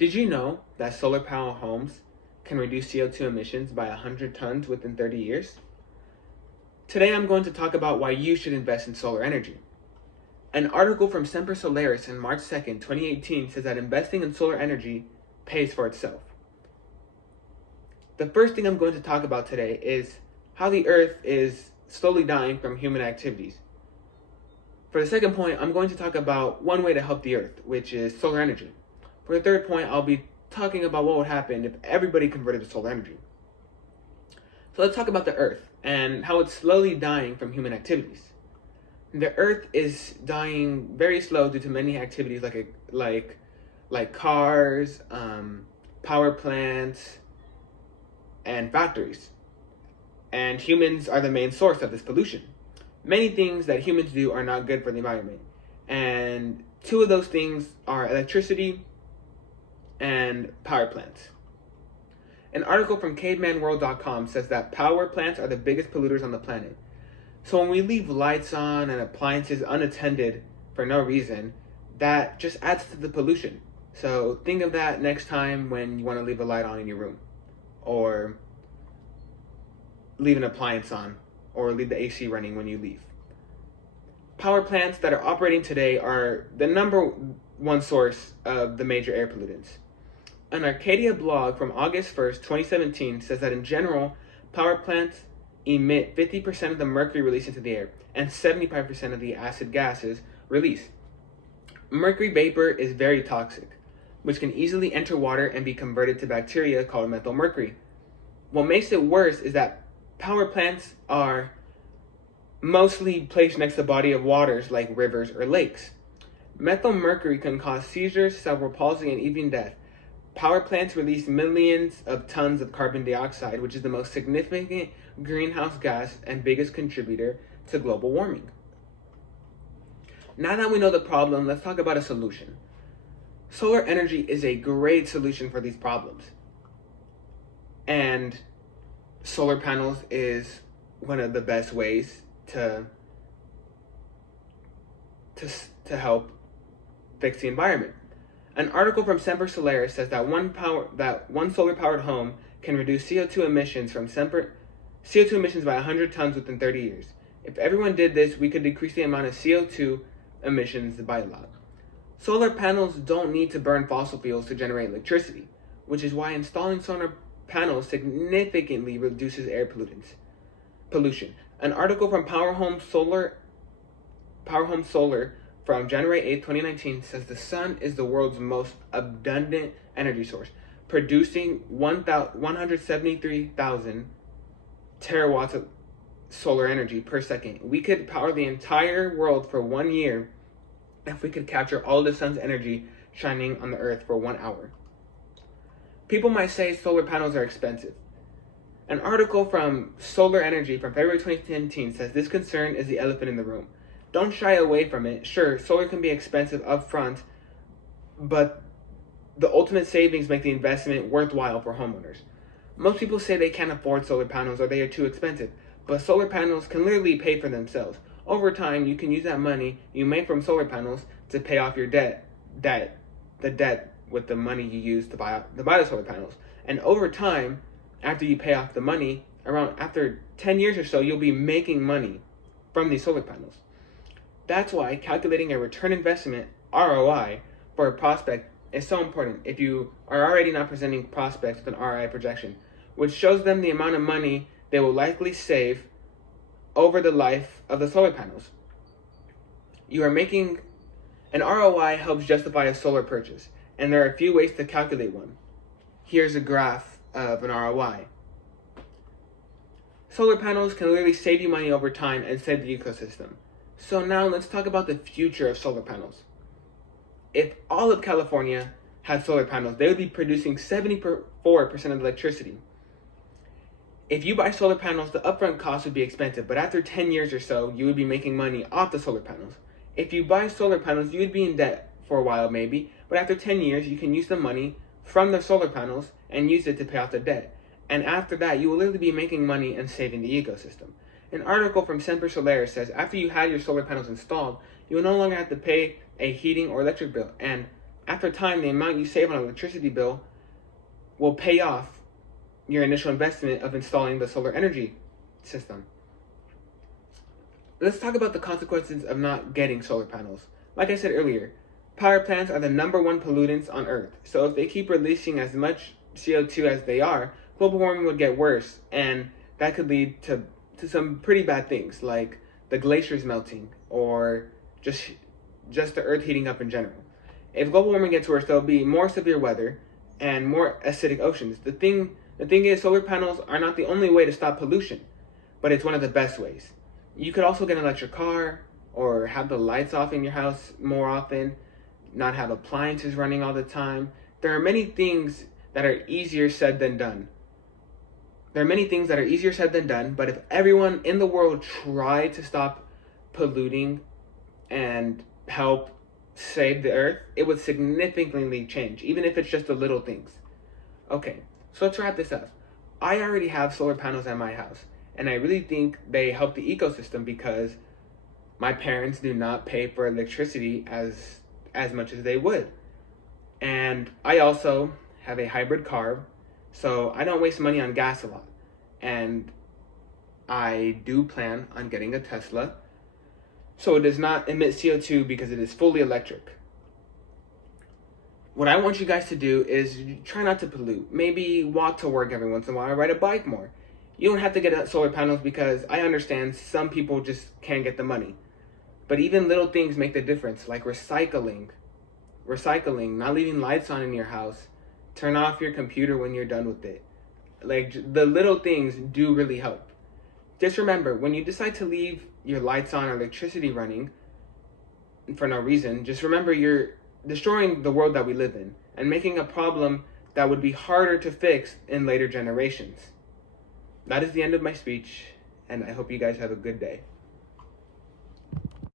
Did you know that solar panel homes can reduce CO2 emissions by 100 tons within 30 years? Today I'm going to talk about why you should invest in solar energy. An article from Semper Solaris on March 2nd, 2018 says that investing in solar energy pays for itself. The first thing I'm going to talk about today is how the Earth is slowly dying from human activities. For the second point, I'm going to talk about one way to help the Earth, which is solar energy. For the third point, I'll be talking about what would happen if everybody converted to solar energy. So let's talk about the Earth and how it's slowly dying from human activities. The Earth is dying very slow due to many activities like cars, power plants, and factories. And humans are the main source of this pollution. Many things that humans do are not good for the environment. And two of those things are electricity and power plants. An article from cavemanworld.com says that power plants are the biggest polluters on the planet. So when we leave lights on and appliances unattended for no reason, that just adds to the pollution. So think of that next time when you want to leave a light on in your room, or leave an appliance on, or leave the AC running when you leave. Power plants that are operating today are the number one source of the major air pollutants. An Arcadia blog from August 1st, 2017 says that in general, power plants emit 50% of the mercury released into the air and 75% of the acid gases released. Mercury vapor is very toxic, which can easily enter water and be converted to bacteria called methylmercury. What makes it worse is that power plants are mostly placed next to body of waters like rivers or lakes. Methylmercury can cause seizures, cerebral palsy, and even death. Power plants release millions of tons of carbon dioxide, which is the most significant greenhouse gas and biggest contributor to global warming. Now that we know the problem, let's talk about a solution. Solar energy is a great solution for these problems. And solar panels is one of the best ways to help fix the environment. An article from Semper Solaris says that one solar-powered home can reduce CO2 emissions by 100 tons within 30 years. If everyone did this, we could decrease the amount of CO2 emissions by a lot. Solar panels don't need to burn fossil fuels to generate electricity, which is why installing solar panels significantly reduces air pollution. An article from Power Home Solar from January 8, 2019 says the sun is the world's most abundant energy source, producing 173,000 terawatts of solar energy per second. We could power the entire world for 1 year if we could capture all the sun's energy shining on the earth for 1 hour. People might say solar panels are expensive. An article from Solar Energy from February 2017 says this concern is the elephant in the room. Don't shy away from it. Sure, solar can be expensive up front, but the ultimate savings make the investment worthwhile for homeowners. Most people say they can't afford solar panels or they are too expensive, but solar panels can literally pay for themselves. Over time, you can use that money you make from solar panels to pay off your debt with the money you use to buy the solar panels. And over time, after you pay off the money, after 10 years or so, you'll be making money from these solar panels. That's why calculating a return investment, ROI, for a prospect is so important if you are already not presenting prospects with an ROI projection, which shows them the amount of money they will likely save over the life of the solar panels. You are making an ROI helps justify a solar purchase, and there are a few ways to calculate one. Here's a graph of an ROI. Solar panels can literally save you money over time and save the ecosystem. So now let's talk about the future of solar panels. If all of California had solar panels, they would be producing 74% of electricity. If you buy solar panels, the upfront cost would be expensive, but after 10 years or so, you would be making money off the solar panels. If you buy solar panels, you would be in debt for a while maybe, but after 10 years, you can use the money from the solar panels and use it to pay off the debt. And after that, you will literally be making money and saving the ecosystem. An article from Semper Solaris says after you had your solar panels installed, you will no longer have to pay a heating or electric bill. And after time, the amount you save on an electricity bill will pay off your initial investment of installing the solar energy system. Let's talk about the consequences of not getting solar panels. Like I said earlier, power plants are the #1 pollutants on Earth. So if they keep releasing as much CO2 as they are, global warming would get worse, and that could lead to some pretty bad things, like the glaciers melting, or just the Earth heating up in general. If global warming gets worse, there'll be more severe weather and more acidic oceans. The thing is, solar panels are not the only way to stop pollution, but it's one of the best ways. You could also get an electric car, or have the lights off in your house more often, not have appliances running all the time. There are many things that are easier said than done. But if everyone in the world tried to stop polluting and help save the Earth, it would significantly change, even if it's just the little things. Okay, so let's wrap this up. I already have solar panels at my house, and I really think they help the ecosystem because my parents do not pay for electricity as much as they would. And I also have a hybrid car, so I don't waste money on gas a lot. And I do plan on getting a Tesla, so it does not emit CO2 because it is fully electric. What I want you guys to do is try not to pollute. Maybe walk to work every once in a while, or ride a bike more. You don't have to get solar panels because I understand some people just can't get the money. But even little things make the difference, like recycling, not leaving lights on in your house, turn off your computer when you're done with it. Like, the little things do really help. Just remember, when you decide to leave your lights on or electricity running for no reason, just remember you're destroying the world that we live in and making a problem that would be harder to fix in later generations. That is the end of my speech, and I hope you guys have a good day.